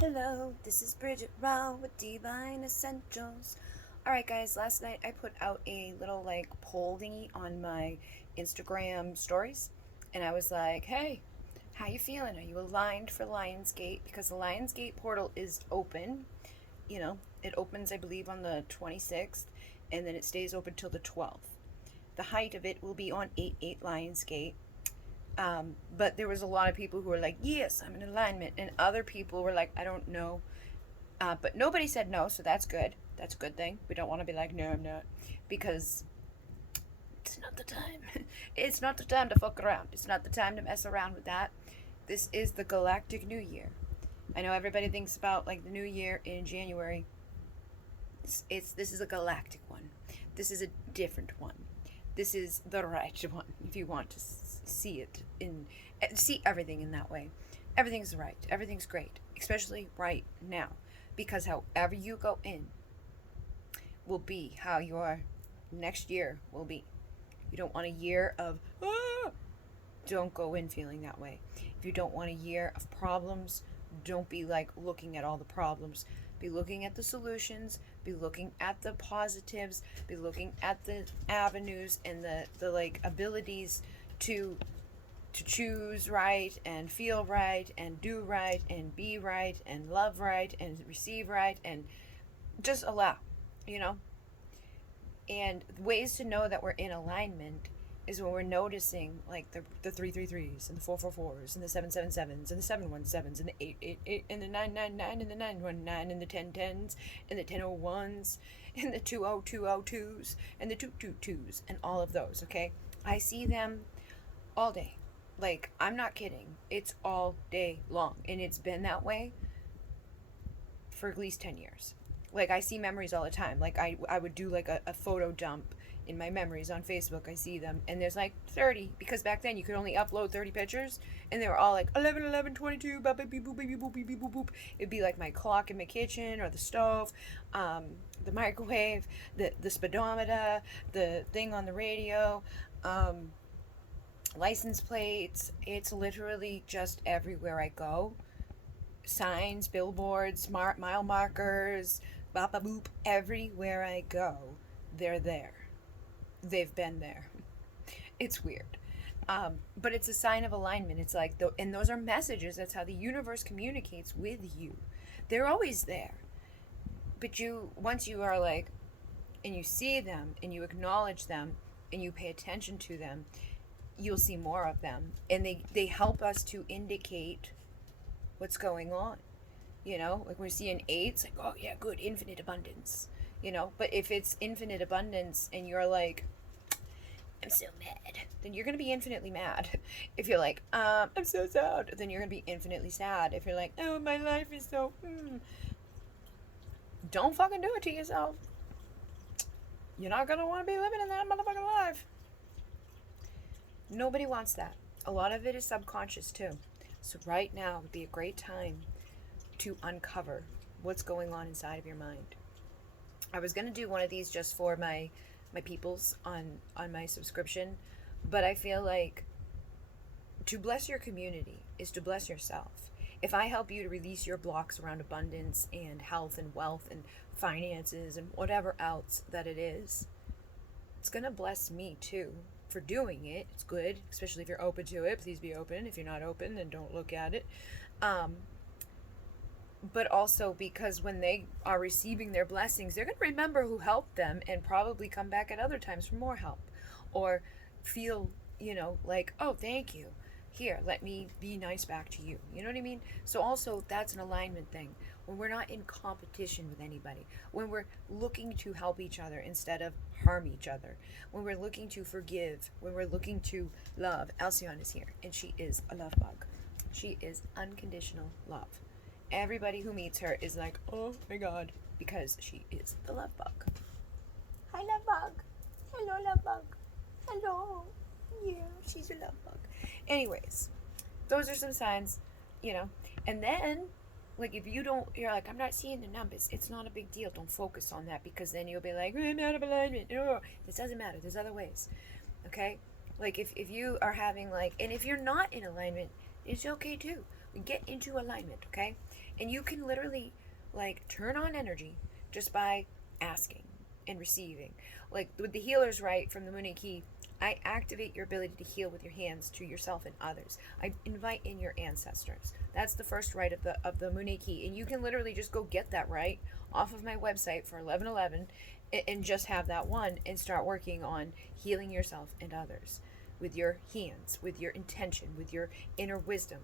Hello, this is Bridget Rao with Divine Essentials. Alright guys, last night I put out a little poll thingy on my Instagram stories, and I was like, hey, how you feeling? Are you aligned for Lionsgate? Because the Lionsgate portal is open. It opens, I believe, on the 26th, and then it stays open till the 12th. The height of it will be on 8/8 Lionsgate. But there was a lot of people who were like, yes, I'm in alignment. And other people were like, I don't know. But nobody said no, so that's good. That's a good thing. We don't want to be like, no, I'm not. Because it's not the time. It's not the time to fuck around. It's not the time to mess around with that. This is the Galactic New Year. I know everybody thinks about the New Year in January. This is a galactic one. This is a different one. This is the right one, if you want to see it see everything in that way. Everything's right. Everything's great, especially right now, because however you go in will be how your next year will be. You don't want a year of don't go in feeling that way. If you don't want a year of problems, don't be looking at all the problems. Be looking at the solutions, be looking at the positives, be looking at the avenues and the abilities to choose right and feel right and do right and be right and love right and receive right and just allow, you know? And ways to know that we're in alignment is when we're noticing the 333s and the 444s and the 777s and the 717s and the 888 and the 999 and the 919 and the 1010s and the 1001s and the 20202s and the 222s and all of those, okay? I see them all day. I'm not kidding. It's all day long. And it's been that way for at least 10 years. I see memories all the time. I would do a photo dump in my memories on Facebook. I see them, and there's 30, because back then you could only upload 30 pictures, and they were all 11 11 22 boop beep boop beep boop beep boop boop. It'd be my clock in my kitchen or the stove, the microwave, the speedometer, the thing on the radio, license plates. It's literally just everywhere I go. Signs, billboards, mile markers, bop a boop. Everywhere I go, they're there. They've been there. It's weird. But it's a sign of alignment. It's and those are messages. That's how the universe communicates with you. They're always there. But once you are and you see them and you acknowledge them and you pay attention to them, you'll see more of them. And they help us to indicate what's going on. When we see an 8, it's oh yeah, good, infinite abundance. But if it's infinite abundance and you're I'm so mad, then you're gonna be infinitely mad. If you're I'm so sad, then you're gonna be infinitely sad. If you're oh, my life is so don't fucking do it to yourself. You're not gonna want to be living in that motherfucking life. Nobody wants that. A lot of it is subconscious too. So right now would be a great time to uncover what's going on inside of your mind. I was going to do one of these just for my peoples on my subscription, but I feel to bless your community is to bless yourself. If I help you to release your blocks around abundance and health and wealth and finances and whatever else that it is, it's going to bless me too for doing it. It's good, especially if you're open to it. Please be open. If you're not open, then don't look at it. But also because when they are receiving their blessings, they're going to remember who helped them and probably come back at other times for more help, or feel, oh, thank you. Here, let me be nice back to you. You know what I mean? So also that's an alignment thing. When we're not in competition with anybody, when we're looking to help each other instead of harm each other, when we're looking to forgive, when we're looking to love. Alcyone is here, and she is a love bug. She is unconditional love. Everybody who meets her is oh my god, because she is the love bug. Hi, love bug. Hello, love bug. Hello. Yeah, she's a love bug. Anyways, those are some signs, and then if you don't, you're I'm not seeing the numbers, it's not a big deal. Don't focus on that, because then you'll be I'm out of alignment. Oh, this doesn't matter. There's other ways. Okay? If you are having and if you're not in alignment, it's okay too. get into alignment, okay? And you can literally like turn on energy just by asking and receiving. Like with the healers, right, from the Munay key, I activate your ability to heal with your hands to yourself and others. I invite in your ancestors. That's the first rite of the Munay key, and you can literally just go get that rite off of my website for 1111 and just have that one and start working on healing yourself and others with your hands, with your intention, with your inner wisdom.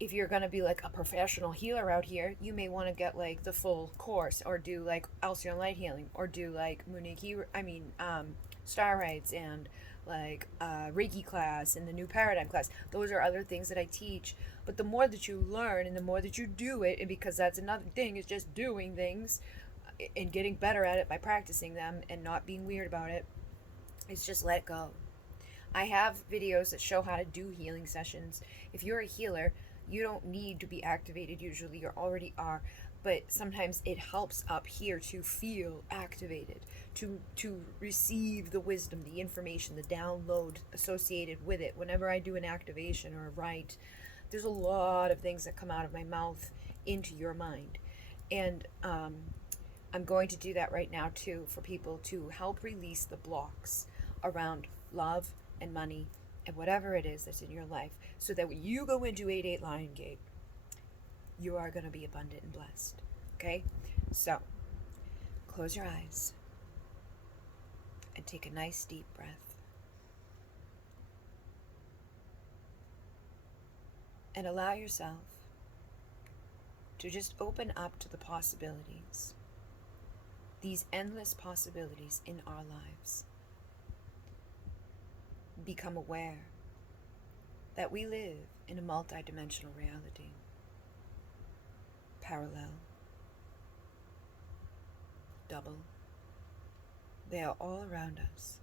If you're going to be like a professional healer out here, you may want to get like the full course or do like Alcyon light healing or do like Muniki, star rites and like Reiki class and the new paradigm class. Those are other things that I teach. But the more that you learn and the more that you do it, and because that's another thing, is just doing things and getting better at it by practicing them and not being weird about it, it's just let it go. I have videos that show how to do healing sessions. If you're a healer, you don't need to be activated usually, you already are, but sometimes it helps up here to feel activated, to receive the wisdom, the information, the download associated with it. Whenever I do an activation or a rite, there's a lot of things that come out of my mouth into your mind. And I'm going to do that right now too, for people to help release the blocks around love and money and whatever it is that's in your life, so that when you go into 8-8 Lionsgate, you are going to be abundant and blessed. Okay? So, close your eyes and take a nice deep breath. And allow yourself to just open up to the possibilities, these endless possibilities in our lives. Become aware that we live in a multidimensional reality, parallel, double. They are all around us.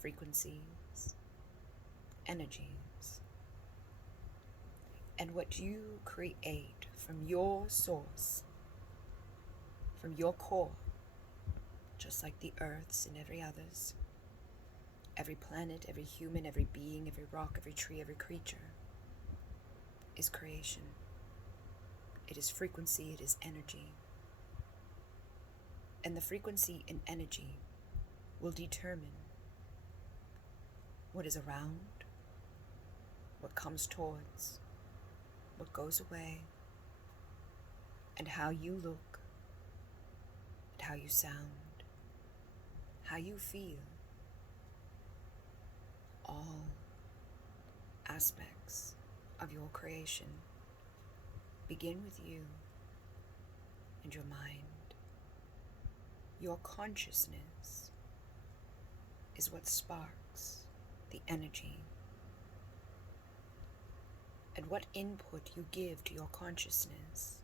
Frequencies, energies, and what you create from your source, from your core, just like the earths and every others, every planet, every human, every being, every rock, every tree, every creature is creation. It is frequency, it is energy. And the frequency and energy will determine what is around, what comes towards, what goes away, and how you look, and how you sound, how you feel. All aspects of your creation begin with you and your mind. Your consciousness is what sparks the energy. And what input you give to your consciousness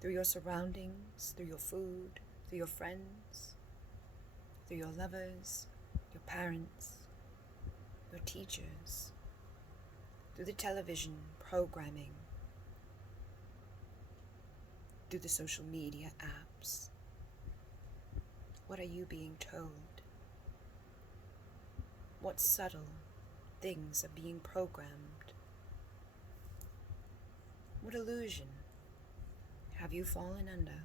through your surroundings, through your food, through your friends, through your lovers, your parents, your teachers, through the television programming, through the social media apps. What are you being told? What subtle things are being programmed? What illusion have you fallen under?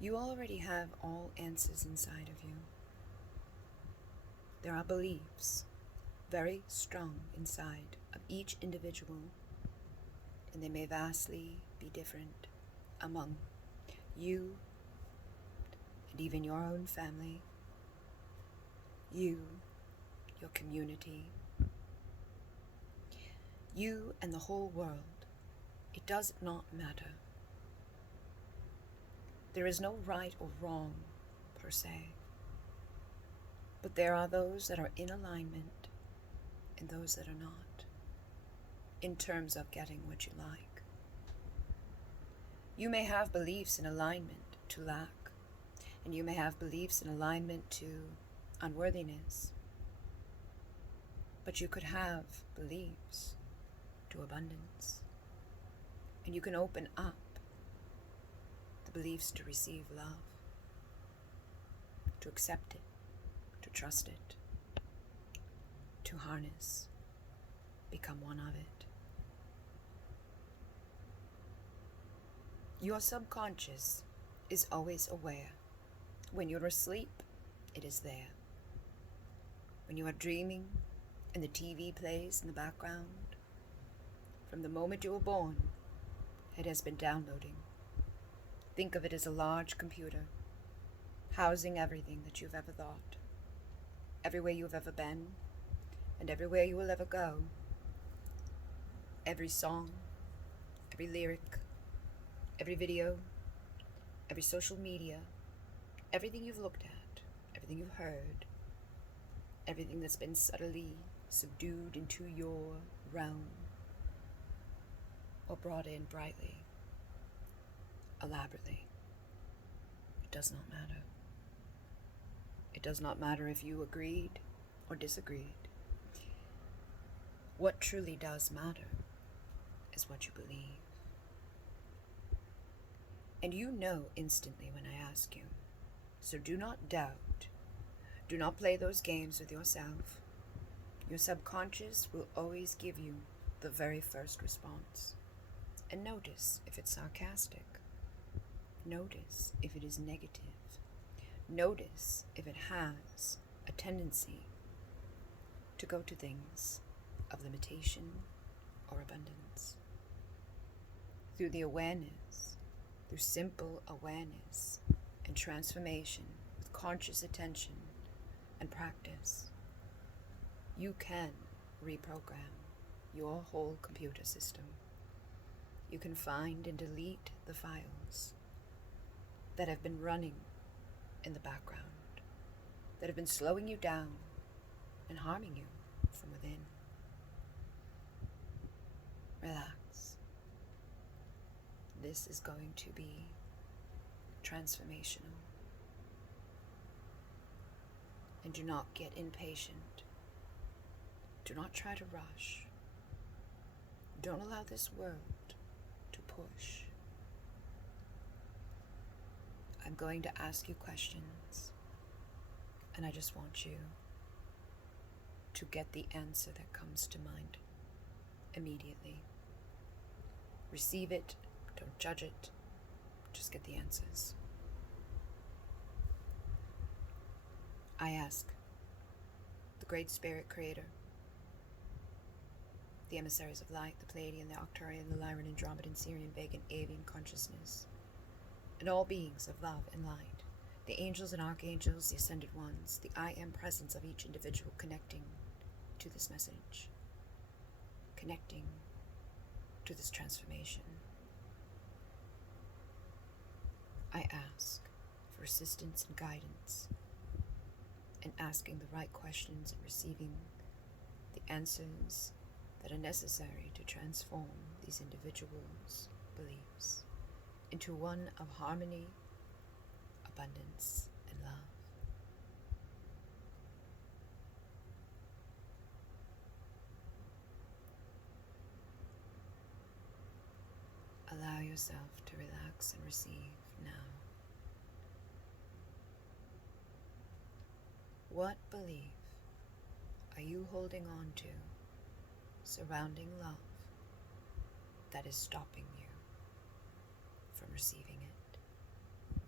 You already have all answers inside of you. There are beliefs very strong inside of each individual, and they may vastly be different among you and even your own family, you, your community, you and the whole world. It does not matter. There is no right or wrong per se, but there are those that are in alignment and those that are not, in terms of getting what you like. You may have beliefs in alignment to lack, and you may have beliefs in alignment to unworthiness, but you could have beliefs to abundance, and you can open up the beliefs to receive love, to accept it, to trust it, to harness, become one of it. Your subconscious is always aware. When you're asleep, it is there. When you are dreaming and the TV plays in the background, from the moment you were born, it has been downloading. Think of it as a large computer, housing everything that you've ever thought, everywhere you've ever been, and everywhere you will ever go. Every song, every lyric, every video, every social media, everything you've looked at, everything you've heard, everything that's been subtly subdued into your realm, or brought in brightly, elaborately. It does not matter. It does not matter if you agreed or disagreed. What truly does matter is what you believe. And you know instantly when I ask you. So do not doubt. Do not play those games with yourself. Your subconscious will always give you the very first response. And notice if it's sarcastic. Notice if it is negative. Notice if it has a tendency to go to things of limitation or abundance. Through the awareness, through simple awareness and transformation with conscious attention and practice, you can reprogram your whole computer system. You can find and delete the files that have been running in the background, that have been slowing you down and harming you from within. Relax. This is going to be transformational. And do not get impatient. Do not try to rush. Don't allow this world to push. I'm going to ask you questions, and I just want you to get the answer that comes to mind immediately. Receive it, don't judge it, just get the answers. I ask the Great Spirit Creator, the emissaries of light, the Pleiadian, the Octarian, the Lyran, Andromedan, Sirian, Vegan, Avian consciousness, and all beings of love and light, the angels and archangels, the ascended ones, the I am presence of each individual connecting to this message, connecting to this transformation. I ask for assistance and guidance, and asking the right questions and receiving the answers that are necessary to transform these individuals' beliefs into one of harmony, abundance, and love. Allow yourself to relax and receive now. What belief are you holding on to surrounding love that is stopping you from receiving it?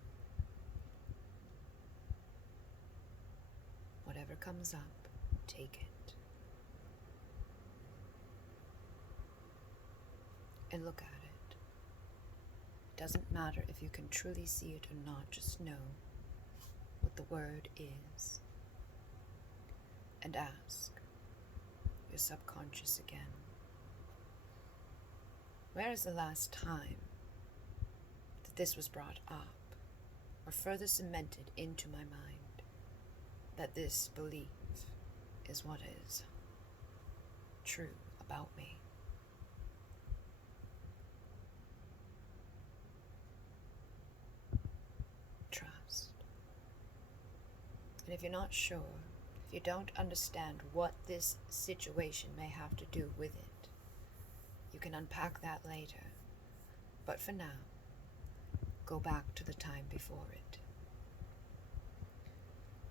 Whatever comes up, take it. And look at it. It doesn't matter if you can truly see it or not, just know what the word is. And ask your subconscious again, where is the last time that this was brought up or further cemented into my mind, that this belief is what is true about me? Trust. And if you're not sure, if you don't understand what this situation may have to do with it, you can unpack that later. But for now, go back to the time before it.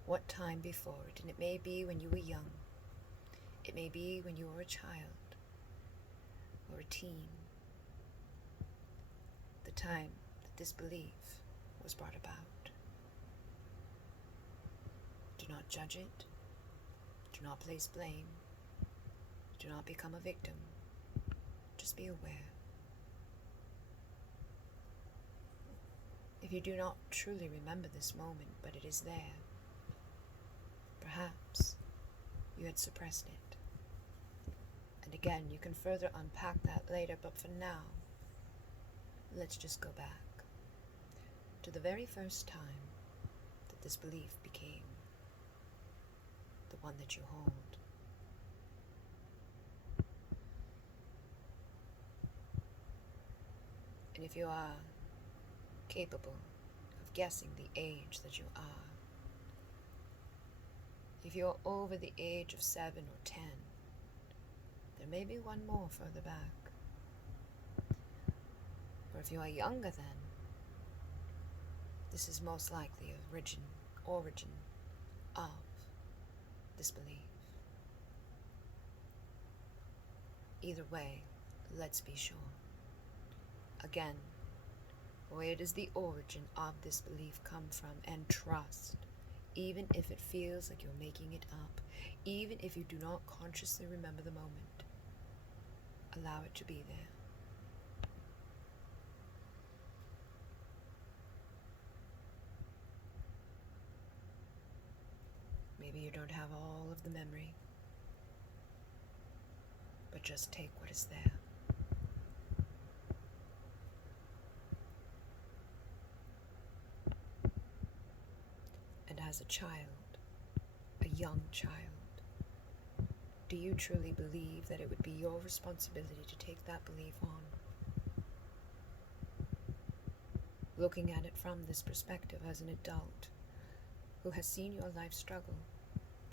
What time before it? And it may be when you were young. It may be when you were a child. or a teen, the time that this belief was brought about. Do not judge it. Do not place blame. Do not become a victim. Just be aware. If you do not truly remember this moment, but it is there, perhaps you had suppressed it. And again, you can further unpack that later, but for now, let's just go back to the very first time that this belief became the one that you hold. And if you are capable of guessing the age that you are, if you're over the age of 7 or 10, there may be one more further back. Or if you are younger then, this is most likely the origin of this belief. Either way, let's be sure. Again, where does the origin of this belief come from? And trust, even if it feels like you're making it up, even if you do not consciously remember the moment, allow it to be there. Maybe you don't have all of the memory, but just take what is there. And as a child, a young child, do you truly believe that it would be your responsibility to take that belief on? Looking at it from this perspective as an adult who has seen your life struggle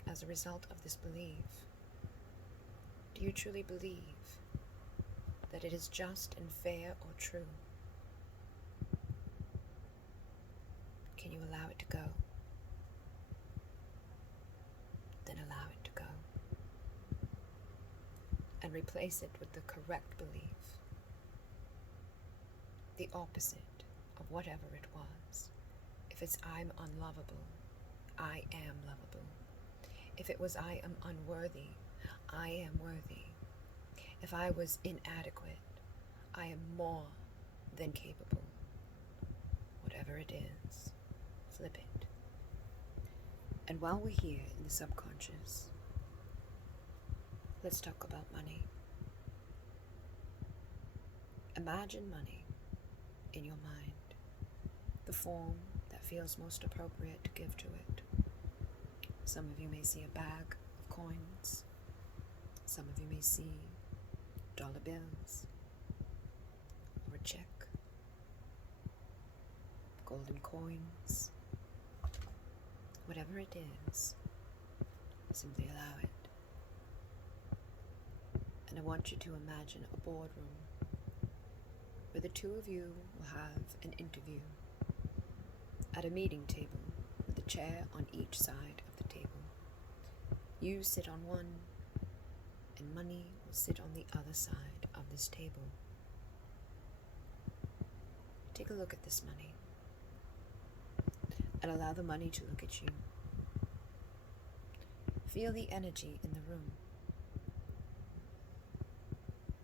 as a result of this belief, do you truly believe that it is just and fair or true? Can you allow it to go? Then allow it to go. And replace it with the correct belief, the opposite of whatever it was. If it's I'm unlovable, I am lovable. If it was I am unworthy, I am worthy. If I was inadequate, I am more than capable. Whatever it is, flip it. And while we're here in the subconscious, let's talk about money. Imagine money in your mind, the form that feels most appropriate to give to it. Some of you may see a bag of coins. Some of you may see dollar bills or a check, golden coins. Whatever it is, simply allow it. And I want you to imagine a boardroom where the two of you will have an interview at a meeting table with a chair on each side of the table. You sit on one, and money will sit on the other side of this table. Take a look at this money and allow the money to look at you. Feel the energy in the room.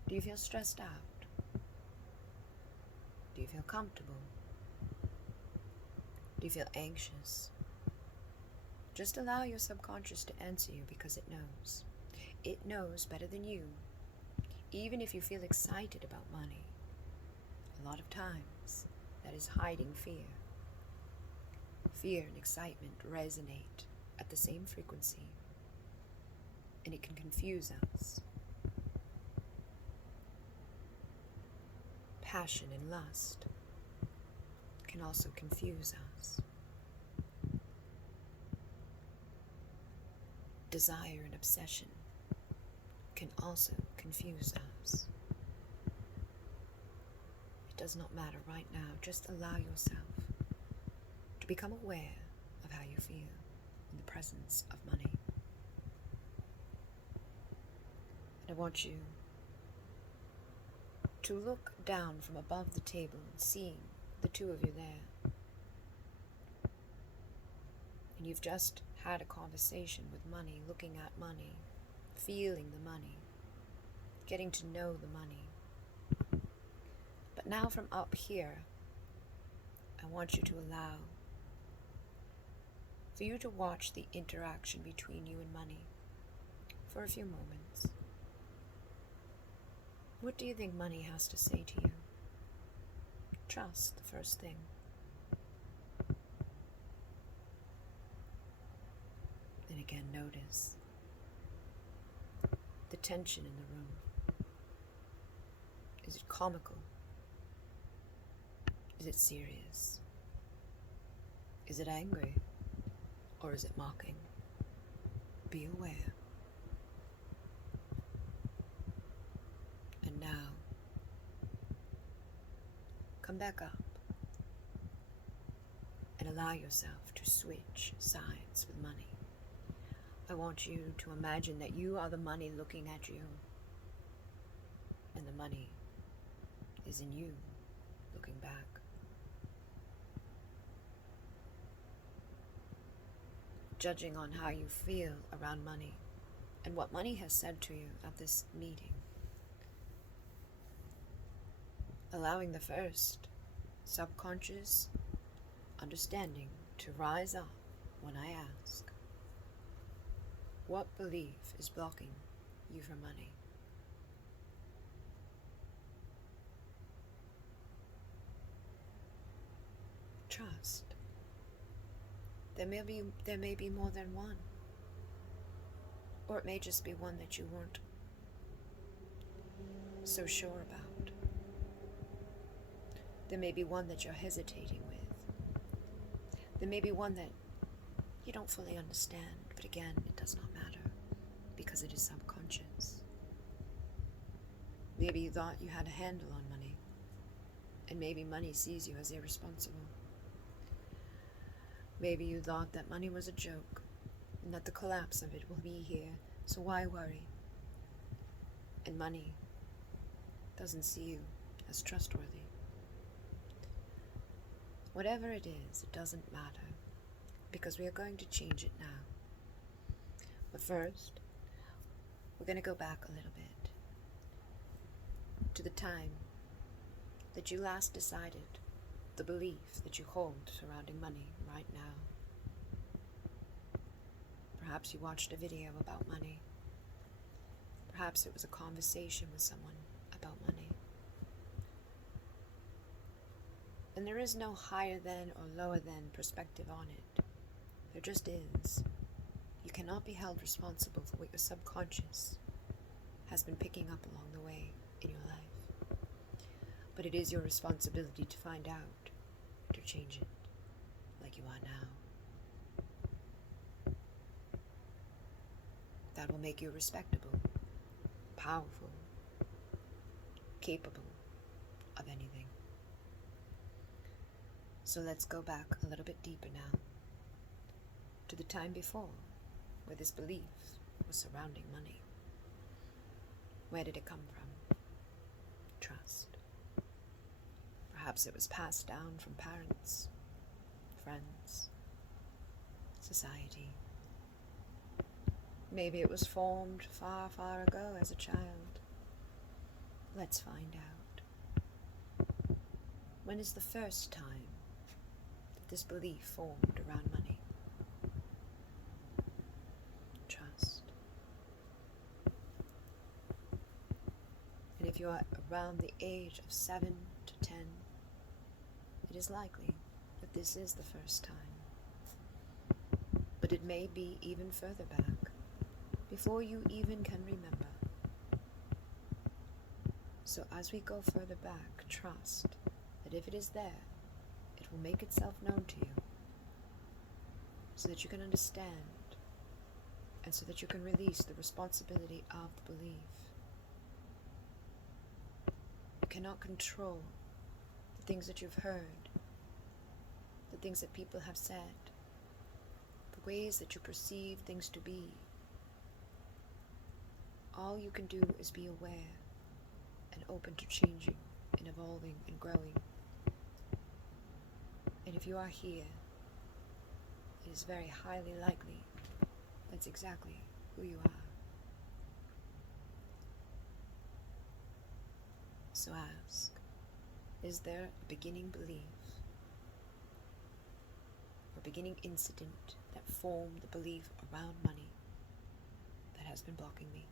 Do you feel stressed out? Do you feel comfortable? Do you feel anxious? Just allow your subconscious to answer you because it knows. It knows better than you. Even if you feel excited about money, a lot of times that is hiding fear. Fear and excitement resonate at the same frequency, and it can confuse us. Passion and lust can also confuse us. Desire and obsession can also confuse us. It does not matter right now. Just allow yourself to become aware of how you feel in the presence of money. And I want you to look down from above the table and seeing the two of you there. And you've just had a conversation with money, looking at money, feeling the money, getting to know the money. But now from up here, I want you to allow for you to watch the interaction between you and money for a few moments. What do you think money has to say to you? Trust, the first thing. And again, notice the tension in the room. Is it comical? Is it serious? Is it angry? Or is it mocking? Be aware. And now, come back up and allow yourself to switch sides with money. I want you to imagine that you are the money looking at you, and the money is in you looking back. Judging on how you feel around money and what money has said to you at this meeting. Allowing the first subconscious understanding to rise up when I ask, what belief is blocking you from money? Trust. There may be more than one. Or it may just be one that you weren't so sure about. There may be one that you're hesitating with. There may be one that you don't fully understand, but again, it does not matter because it is subconscious. Maybe you thought you had a handle on money, and maybe money sees you as irresponsible. Maybe you thought that money was a joke, and that the collapse of it will be here, so why worry? And money doesn't see you as trustworthy. Whatever it is, it doesn't matter, because we are going to change it now. But first, we're going to go back a little bit to the time that you last decided the belief that you hold surrounding money right now. Perhaps you watched a video about money. Perhaps it was a conversation with someone about money. And there is no higher than or lower than perspective on it. There just is. You cannot be held responsible for what your subconscious has been picking up along the way in your life. But it is your responsibility to find out, to change it, like you are now. That will make you respectable, powerful, capable of anything. So let's go back a little bit deeper now, to the time before, where this belief was surrounding money. Where did it come from? Trust. Perhaps it was passed down from parents, friends, society. Maybe it was formed far, far ago as a child. Let's find out. When is the first time that this belief formed around money? Trust. And if you are around the age of 7 to 10, it is likely that this is the first time. But it may be even further back, before you even can remember. So as we go further back, trust that if it is there, it will make itself known to you, so that you can understand, and so that you can release the responsibility of the belief. You cannot control the things that you've heard, the things that people have said, the ways that you perceive things to be. All you can do is be aware and open to changing and evolving and growing. And if you are here, it is very highly likely that's exactly who you are. So ask, is there a beginning belief or beginning incident that formed the belief around money that has been blocking me?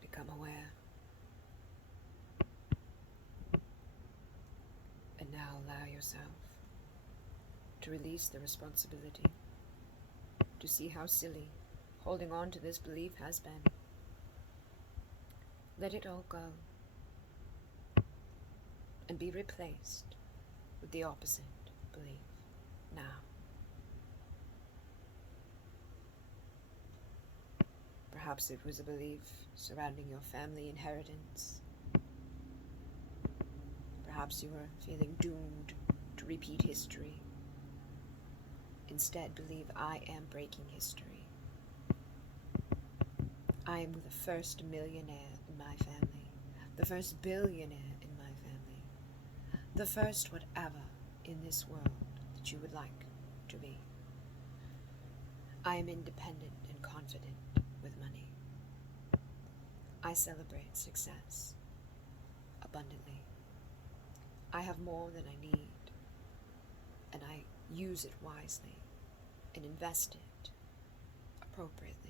Become aware. And now allow yourself to release the responsibility, to see how silly holding on to this belief has been. Let it all go and be replaced with the opposite belief now. Perhaps it was a belief surrounding your family inheritance. Perhaps you were feeling doomed to repeat history. Instead, believe, I am breaking history. I am the first millionaire in my family, the first billionaire in my family, the first whatever in this world that you would like to be. I am independent and confident with money. I celebrate success abundantly. I have more than I need, and I use it wisely and invest it appropriately.